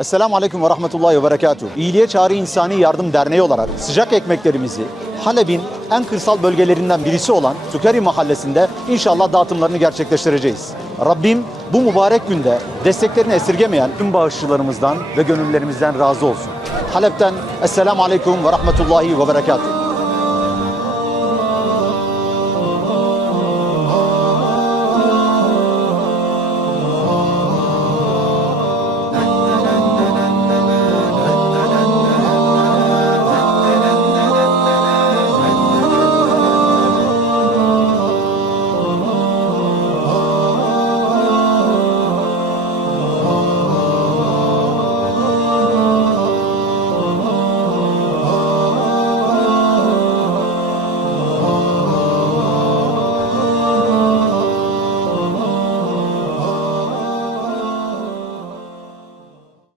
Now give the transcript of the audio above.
Esselamu Aleyküm ve Rahmetullahi ve Berekatuhu. İyiliğe Çağrı İnsani Yardım Derneği olarak sıcak ekmeklerimizi Halep'in en kırsal bölgelerinden birisi olan Sukari Mahallesi'nde inşallah dağıtımlarını gerçekleştireceğiz. Rabbim bu mübarek günde desteklerini esirgemeyen tüm bağışçılarımızdan ve gönüllerimizden razı olsun. Halep'ten Esselamu Aleyküm ve Rahmetullahi ve Berekatuhu.